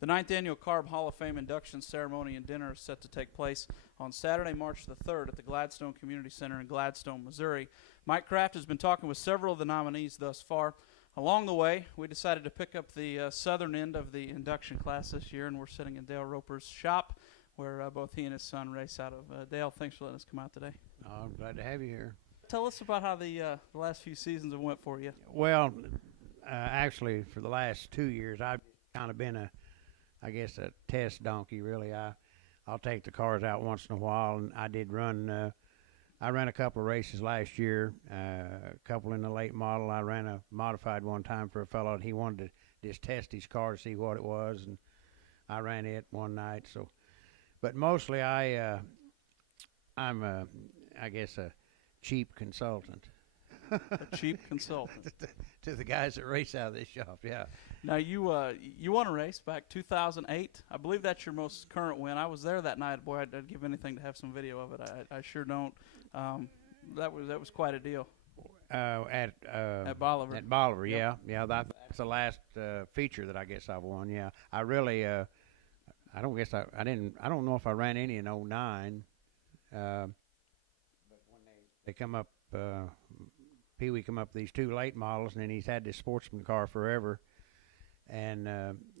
The ninth annual CARB Hall of Fame induction ceremony and dinner is set to take place on Saturday, March the 3rd at the Gladstone Community Center in Gladstone, Missouri. Mike Kraft has been talking with several of the nominees thus far. Along the way, we decided to pick up the southern end of the induction class this year, and we're sitting in Dale Roper's shop where both he and his son race out of. Dale, thanks for letting us come out today. I'm glad to have you here. Tell us about how the last few seasons have went for you. Well, actually, for the last 2 years, I've kind of been a test donkey, really. I'll take the cars out once in a while, and I did run. I ran a couple of races last year, a couple in the late model. I ran a modified one time for a fellow, and he wanted to just test his car to see what it was, and I ran it one night. So, but mostly I'm a cheap consultant. A cheap consultant. to the guys that race out of this shop, yeah. Now, you won a race back 2008. I believe that's your most current win. I was there that night. Boy, I'd give anything to have some video of it. I sure don't. That was quite a deal. At Bolivar. At Bolivar, Yep. yeah. That's the last feature that I guess I've won. Yeah, I really. I don't know if I ran any in '09. But when they come up. Pee Wee come up with these two late models, and then he's had this sportsman car forever. And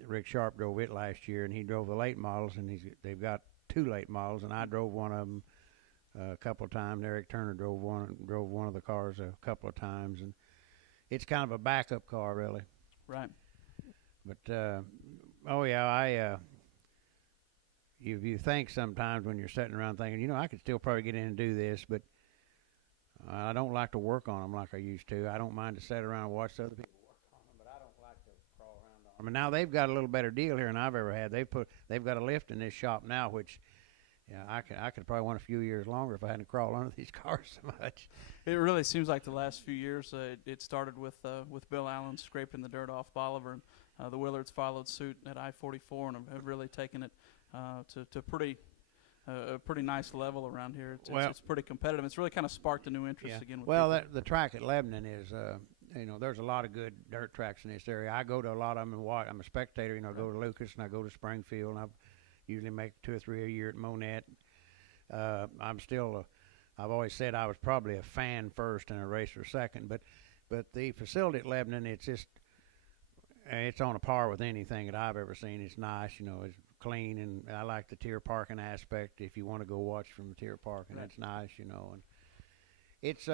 Rick Sharp drove it last year, and he drove the late models, and they've got two late models, and I drove one of them a couple of times. Eric Turner drove one of the cars a couple of times, and it's kind of a backup car, really. Right. But you think sometimes when you're sitting around thinking, I could still probably get in and do this, but I don't like to work on them like I used to. I don't mind to sit around and watch other people work on them, but I don't like to crawl around on them. And now they've got a little better deal here than I've ever had. They've got a lift in this shop now, which I could probably went a few years longer if I hadn't crawled under these cars so much. It really seems like the last few years it started with Bill Allen scraping the dirt off Bolivar, and the Willards followed suit at I-44 and have really taken it to a pretty nice level around here. It's pretty competitive. It's really kind of sparked a new interest again. With the track at Lebanon is, there's a lot of good dirt tracks in this area. I go to a lot of them and watch. I'm a spectator. I go to Lucas and I go to Springfield, and I usually make 2 or 3 a year at Monette. I've always said I was probably a fan first and a racer second, but the facility at Lebanon, it's on a par with anything that I've ever seen. It's nice, it's clean, and I like the tier parking aspect. If you want to go watch from the tier parking, right. That's nice, and it's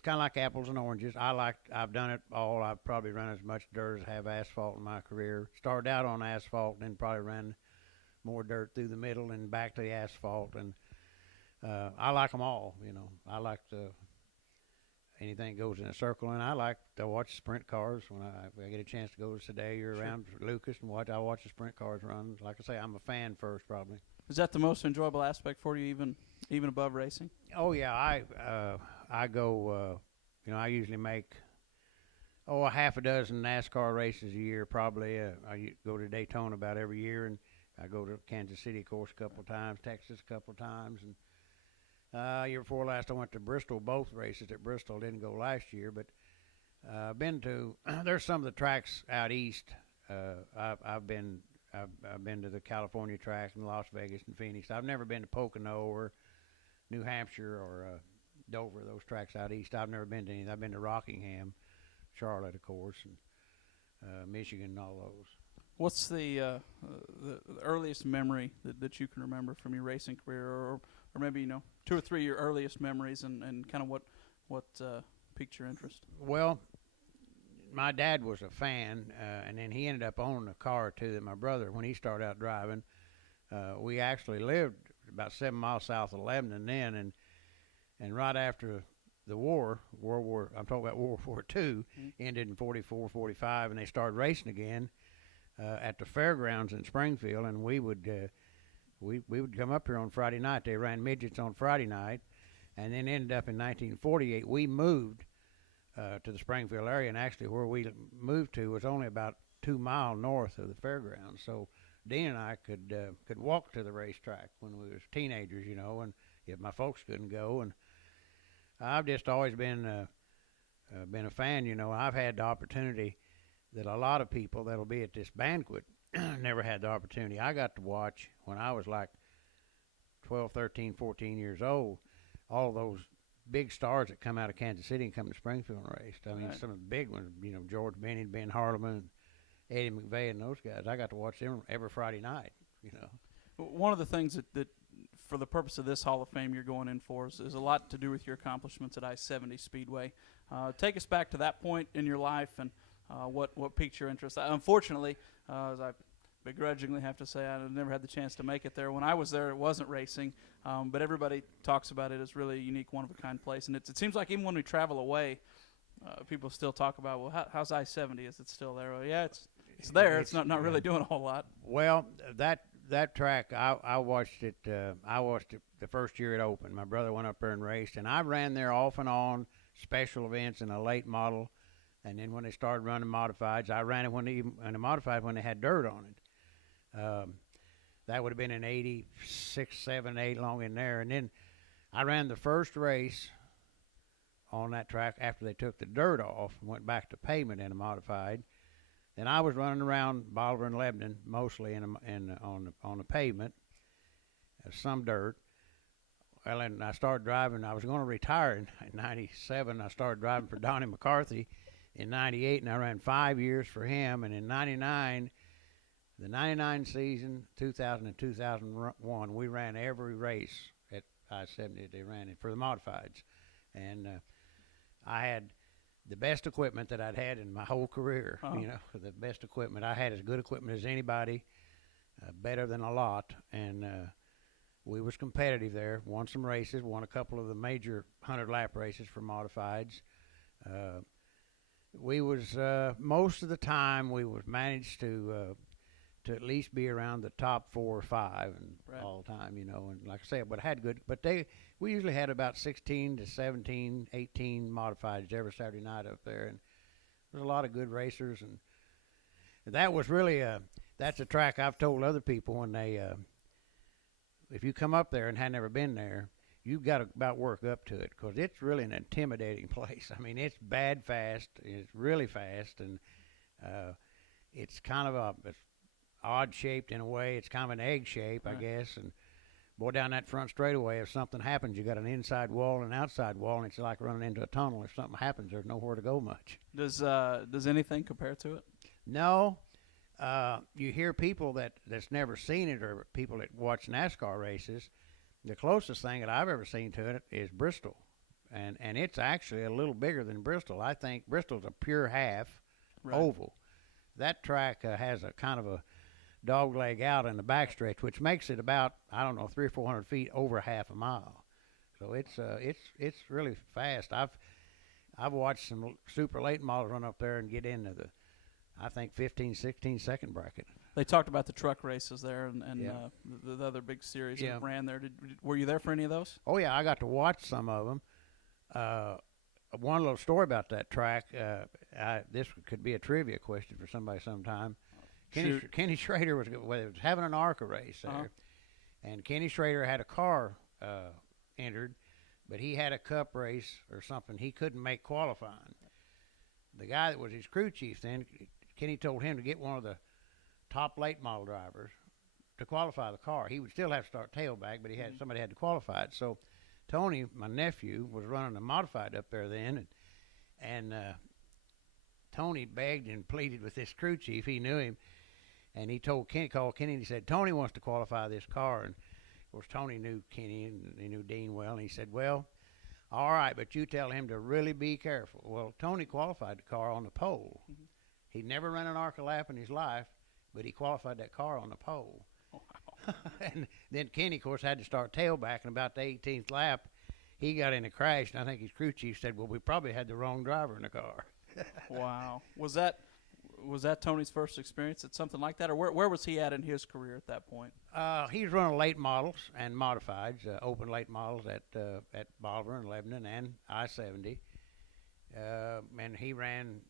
kind of like apples and oranges. I've done it all. I've probably run as much dirt as I have asphalt in my career. Started out on asphalt, then probably ran more dirt through the middle and back to the asphalt, and I like them all. I like anything goes in a circle, and I like to watch sprint cars when I get a chance to go today or around Lucas and I watch the sprint cars run. Like I say, I'm a fan first, probably. Is that the most enjoyable aspect for you, even above racing? Oh yeah, I go. I usually make a half a dozen NASCAR races a year, probably. I go to Daytona about every year, and I go to Kansas City, of course, a couple of times, Texas a couple of times, and. Year before last, I went to Bristol. Both races at Bristol. Didn't go last year, but been to. There's some of the tracks out east. I've been to the California tracks in Las Vegas and Phoenix. I've never been to Pocono or New Hampshire or Dover. Those tracks out east. I've never been to any. I've been to Rockingham, Charlotte, of course, and Michigan, and all those. What's the earliest memory that you can remember from your racing career, or maybe 2 or 3 your earliest memories, and kind of what piqued your interest? Well, my dad was a fan, and then he ended up owning a car too. That my brother, when he started out driving, we actually lived about 7 miles south of Lebanon then, and right after the war, I'm talking about World War II, ended in 44, 45, and they started racing again. At the fairgrounds in Springfield, and we would come up here on Friday night. They ran midgets on Friday night, and then ended up in 1948. We moved to the Springfield area, and actually where we moved to was only about 2 miles north of the fairgrounds. So Dean and I could walk to the racetrack when we was teenagers, and if my folks couldn't go. And I've just always been a fan. I've had the opportunity that a lot of people that'll be at this banquet never had the opportunity. I got to watch when I was like 12, 13, 14 years old, all those big stars that come out of Kansas City and come to Springfield and raced. I mean, some of the big ones, you know, George Benning, Ben Harleman, Eddie McVeigh, and those guys. I got to watch them every Friday night, you know. One of the things that for the purpose of this Hall of Fame you're going in for is a lot to do with your accomplishments at I-70 Speedway. Take us back to that point in your life and what piqued your interest. Unfortunately, as I begrudgingly have to say, I never had the chance to make it there. When I was there, it wasn't racing, but everybody talks about it as really a unique, one-of-a-kind place. And it seems like even when we travel away, people still talk about, well, how's I-70? Is it still there? Well, yeah, it's there. It's not really doing a whole lot. Well, that track, I watched it. I watched it the first year it opened. My brother went up there and raced, and I ran there off and on, special events in a late model, and then when they started running modifieds, I ran it when the modified when they had dirt on it. That would have been in '86, '7, '8, long in there, and then I ran the first race on that track after they took the dirt off and went back to pavement in a modified. Then I was running around Bolivar and Lebanon mostly on the pavement, some dirt. Well, and I started driving. I was going to retire in '97. I started driving for Donnie McCarthy in '98, and I ran 5 years for him. And in '99, the '99 season, 2000 and 2001, we ran every race at I-70 they ran it for the modifieds. And I had the best equipment that I'd had in my whole career. You know, the best equipment. I had as good equipment as anybody, better than a lot, and we was competitive there. Won some races, won a couple of the major 100-lap races for modifieds. We was most of the time we was managed to at least be around the top 4 or 5 and all the time, you know. And like I said, but had good. But we usually had about 16 to 17, 18 modifieds every Saturday night up there, and there's a lot of good racers. And that was really that's a track I've told other people when they if you come up there and had never been there, you've got to about work up to it because it's really an intimidating place. I mean, it's bad fast. It's really fast, and it's kind of it's odd shaped in a way. It's kind of an egg shape, I guess. And boy, down that front straightaway, if something happens, you got an inside wall and an outside wall, and it's like running into a tunnel. If something happens, there's nowhere to go much. Does anything compare to it? No. You hear people that's never seen it, or people that watch NASCAR races. The closest thing that I've ever seen to it is Bristol, and it's actually a little bigger than Bristol. I think Bristol's a pure half oval. That track has a kind of a dog leg out in the backstretch, which makes it about, I don't know, 300 or 400 feet over half a mile. So it's really fast. I've watched some super late models run up there and get into the, I think, 15, 16 second bracket. They talked about the truck races there and the other big series that ran there. Were you there for any of those? Oh yeah, I got to watch some of them. One little story about that track. This could be a trivia question for somebody sometime. Kenny Schrader was having an ARCA race there, and Kenny Schrader had a car entered, but he had a cup race or something. He couldn't make qualifying. The guy that was his crew chief then, Kenny told him to get one of the top late model drivers to qualify the car. He would still have to start tailback, but somebody had to qualify it. So Tony, my nephew, was running a modified up there then, and Tony begged and pleaded with this crew chief. He knew him. And he called Kenny, and he said, Tony wants to qualify this car. And, of course, Tony knew Kenny, and he knew Dean well. And he said, well, all right, but you tell him to really be careful. Well, Tony qualified the car on the pole. Mm-hmm. He'd never run an ARCA lap in his life, but he qualified that car on the pole. Oh, wow. And then Kenny, of course, had to start tailback. And about the 18th lap, he got in a crash. And I think his crew chief said, well, we probably had the wrong driver in the car. Wow. Was that Tony's first experience at something like that, or where was he at in his career at that point? He's running late models and modifieds, open late models at Bolivar and Lebanon and I-70, and he ran.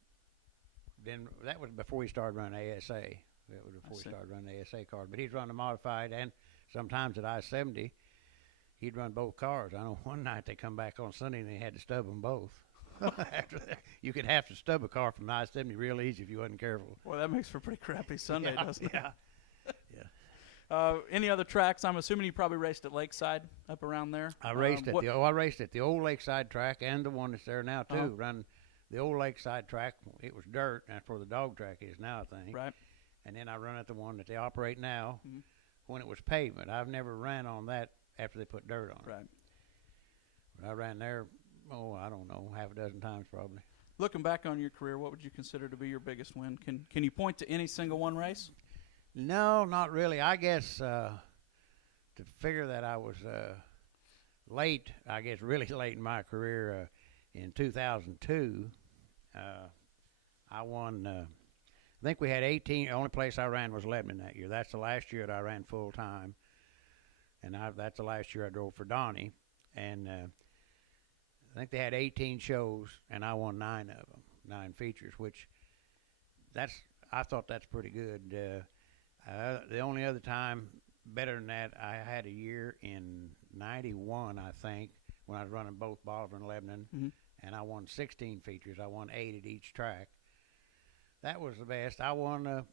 Then that was before he started running ASA. That was before he started running the ASA cars. But he's running a modified, and sometimes at I-70, he'd run both cars. I know one night they come back on Sunday and they had to stub them both. After that, you could have to stub a car from I-70 real easy if you wasn't careful. Well, that makes for a pretty crappy Sunday, doesn't it? Yeah. Any other tracks? I'm assuming you probably raced at Lakeside up around there. I raced at the old Lakeside track and the one that's there now too. Run the old Lakeside track. It was dirt, and that's where the dog track is now, I think. Right. And then I run at the one that they operate now when it was pavement. I've never ran on that after they put dirt on it. Right. But I ran there, I don't know, half a dozen times probably. Looking back on your career, what would you consider to be your biggest win? Can you point to any single one race? No, not really. I guess to figure that I was late, I guess really late in my career, in 2002, I won. I think we had 18. The only place I ran was Lebanon that year. That's the last year that I ran full time, and that's the last year I drove for Donnie. And I think they had 18 shows, and I won 9 of them, 9 features, which I thought that's pretty good. The only other time better than that, I had a year in '91, I think, when I was running both Bolivar and Lebanon, and I won 16 features. I won 8 at each track. That was the best. I won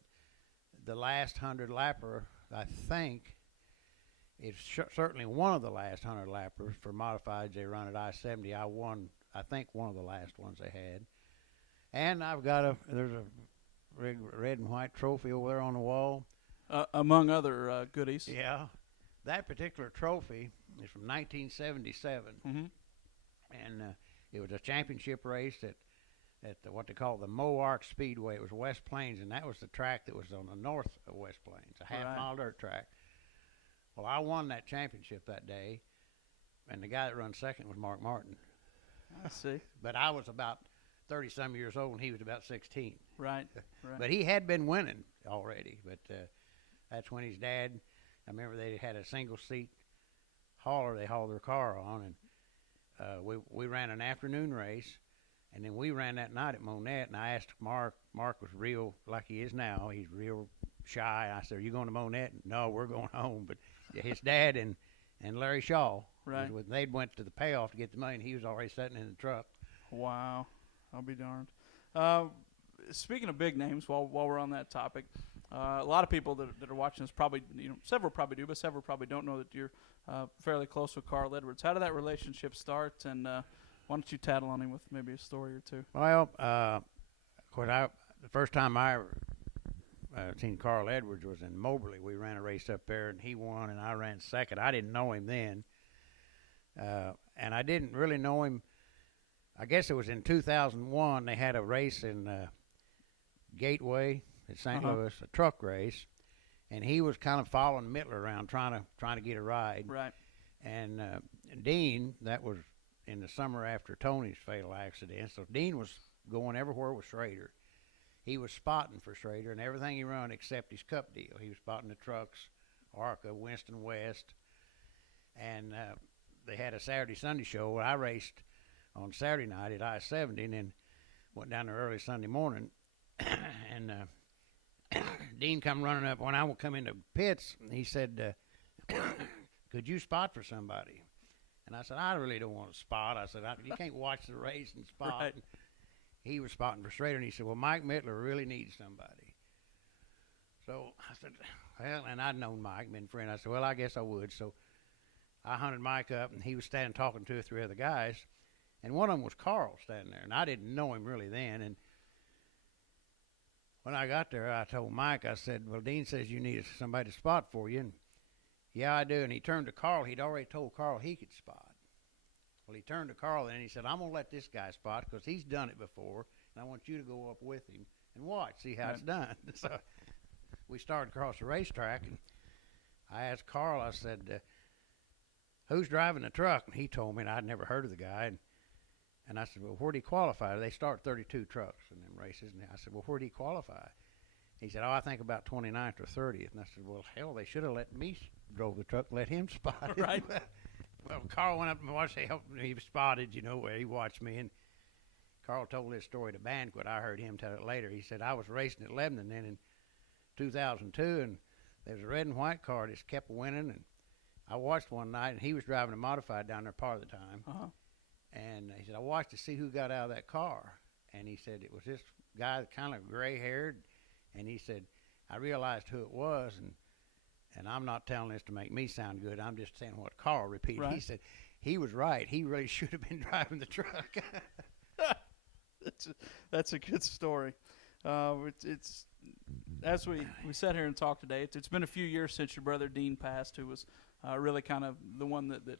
the last 100 lapper, I think. It's certainly one of the last 100 lappers for modifieds they run at I-70. I won, I think, one of the last ones they had. And I've got there's a red and white trophy over there on the wall. Among other goodies. Yeah. That particular trophy is from 1977. And it was a championship race at what they call the Moark Speedway. It was West Plains, and that was the track that was on the north of West Plains, a half-mile dirt track. Well, I won that championship that day, and the guy that run second was Mark Martin. I see. But I was about 30-some years old, and he was about 16. Right. But he had been winning already. But that's when his dad, I remember they had a single-seat hauler they hauled their car on, and we ran an afternoon race, and then we ran that night at Monette, and I asked Mark. Mark was real, like he is now. He's real shy. I said, "Are you going to Monette?" No, we're going home. But his dad and Larry Shaw, they'd went to the payoff to get the money, and he was already sitting in the truck. Wow. I'll be darned. Speaking of big names, while we're on that topic, a lot of people that are watching this probably, several probably do, but several probably don't know that you're fairly close with Carl Edwards. How did that relationship start, and why don't you tattle on him with maybe a story or two? Well, of course, the first time I seen Carl Edwards was in Moberly. We ran a race up there, and he won, and I ran second. I didn't know him then, and I didn't really know him. I guess it was in 2001. They had a race in Gateway at St. Louis, a truck race, and he was kind of following Mittler around, trying to get a ride. Right. And Dean, that was in the summer after Tony's fatal accident. So Dean was going everywhere with Schrader. He was spotting for Schrader and everything he run except his cup deal. He was spotting the trucks, ARCA, Winston West, and they had a Saturday-Sunday show. I raced on Saturday night at I-70 and then went down there early Sunday morning. And Dean come running up. When I would come into pits, he said, "Could you spot for somebody?" And I said, "I really don't want to spot." I said, "You can't watch the race and spot." Right. He was spotting for Schrader, and he said, "Well, Mike Mittler really needs somebody." So I said, "Well," and I'd known Mike, been a friend. I said, "Well, I guess I would." So I hunted Mike up, and he was standing talking to 2 or 3 other guys, and one of them was Carl standing there, and I didn't know him really then. And when I got there, I told Mike, I said, "Well, Dean says you need somebody to spot for you." And "Yeah, I do." And he turned to Carl. He'd already told Carl he could spot. Well, he turned to Carl and he said, "I'm going to let this guy spot because he's done it before, and I want you to go up with him and watch, see how it's done." So we started across the racetrack, and I asked Carl, I said, "Who's driving the truck?" And he told me, and I'd never heard of the guy. And I said, "Well, where did he qualify?" They start 32 trucks in them races. And I said, "Well, where did he qualify?" He said, "Oh, I think about 29th or 30th. And I said, "Well, hell, they should have let me drove the truck and let him spot it." Right. Well, Carl went up and watched. He spotted, where he watched me. And Carl told this story to Banquet. I heard him tell it later. He said, "I was racing at Lebanon then in 2002, and there was a red and white car that just kept winning. And I watched one night, and he was driving a modified down there part of the time. And he said, I watched to see who got out of that car. And he said, it was this guy, kind of gray-haired. And he said, I realized who it was, and I'm not telling this to make me sound good. I'm just saying what Carl repeated. Right. He said, he was right. He really should have been driving the truck. That's a good story. It's as we sat here and talked today. It's been a few years since your brother Dean passed, who was really kind of the one that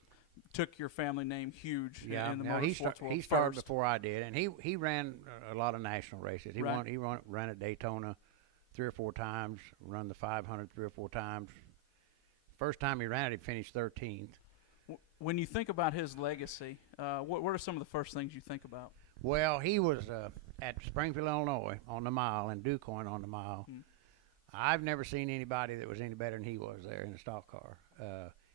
took your family name huge in the motorsports world. He started before I did, and he ran a lot of national races. He ran at Daytona 3 or 4 times, run the 500 3 or 4 times. First time he ran it, he finished 13th. When you think about his legacy, what are some of the first things you think about? Well, he was at Springfield, Illinois, on the mile, and DuQuoin on the mile. I've never seen anybody that was any better than he was there in a stock car.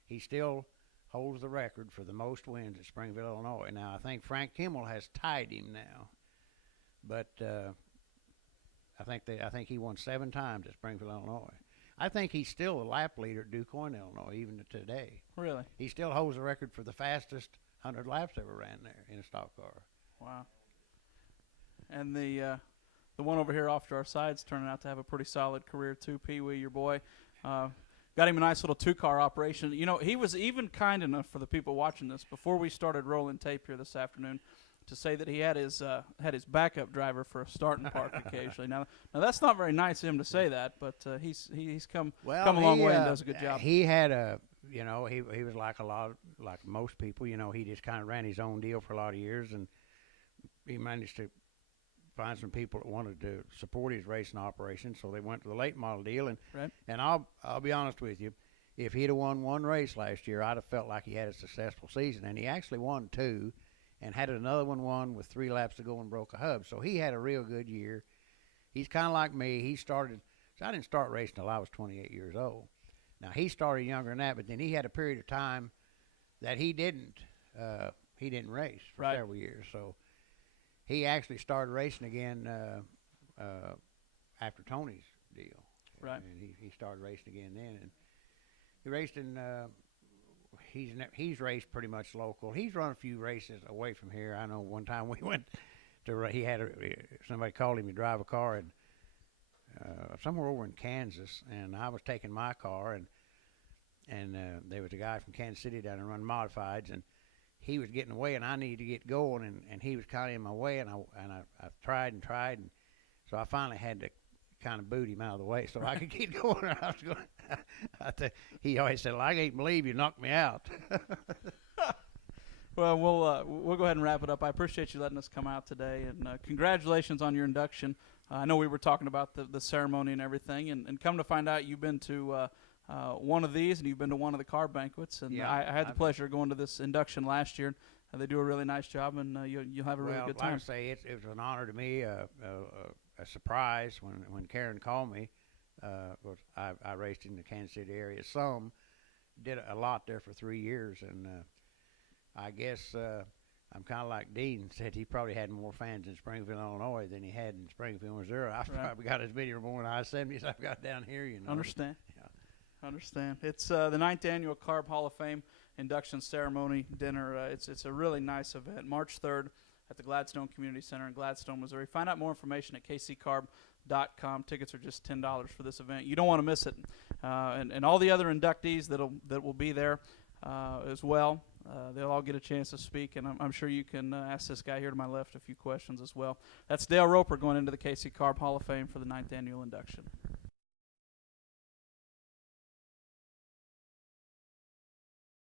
He still holds the record for the most wins at Springfield, Illinois. Now, I think Frank Kimmel has tied him now, but I think he won 7 times at Springfield, Illinois. I think he's still the lap leader at DuQuoin, Illinois, even to today. Really? He still holds the record for the fastest 100 laps ever ran there in a stock car. Wow. And the one over here off to our side's turning out to have a pretty solid career too. Pee Wee, your boy, got him a nice little 2-car operation. You know, he was even kind enough for the people watching this before we started rolling tape here this afternoon to say that he had his backup driver for a starting park occasionally. Now that's not very nice of him to say that, but he's come a long way and does a good job. He had he was like most people. You know, he just kind of ran his own deal for a lot of years, and he managed to find some people that wanted to support his racing operation, so they went to the late model deal. And right. And I'll be honest with you, if he'd have won 1 race last year, I'd have felt like he had a successful season. And he actually won 2, and had another one won with 3 laps to go and broke a hub. So he had a real good year. He's kind of like me. He started. So I didn't start racing until I was 28 years old. Now he started younger than that, but then he had a period of time that he didn't race for right. several years. So he actually started racing again after Tony's deal. Right. And he started racing again then, and he raced in. He's raced pretty much local. He's run a few races away from here. I know one time we went to. He had somebody called him to drive a car and somewhere over in Kansas, and I was taking my car, and there was a guy from Kansas City down there running modifieds, and he was getting away, and I needed to get going, and he was kind of in my way, and I tried, and so I finally had to kind of boot him out of the way so I could get going. I was going. He always said, well, I can't believe you knocked me out. Well, we'll go ahead and wrap it up. I appreciate you letting us come out today, and congratulations on your induction. I know we were talking about the ceremony and everything, and come to find out you've been to one of these, and you've been to one of the CARB banquets. And yeah, I had the pleasure of going to this induction last year. They do a really nice job, and you'll have a really good time. Like I say, it was an honor to me, a surprise when Karen called me. I raced in the Kansas City area some, did a lot there for 3 years, and I guess I'm kind of like Dean said. He probably had more fans in Springfield, Illinois than he had in Springfield, Missouri. I've probably got as many or more in I-70 as I've got down here, you know. Understand. Yeah. Understand. It's the 9th Annual CARB Hall of Fame induction ceremony dinner. It's a really nice event, March 3rd at the Gladstone Community Center in Gladstone, Missouri. Find out more information at CARB.com. Tickets are just $10 for this event. You don't want to miss it. And all the other inductees that will be there as well. They'll all get a chance to speak, and I'm sure you can ask this guy here to my left a few questions as well. That's Dale Roper going into the KC CARB Hall of Fame for the 9th Annual induction.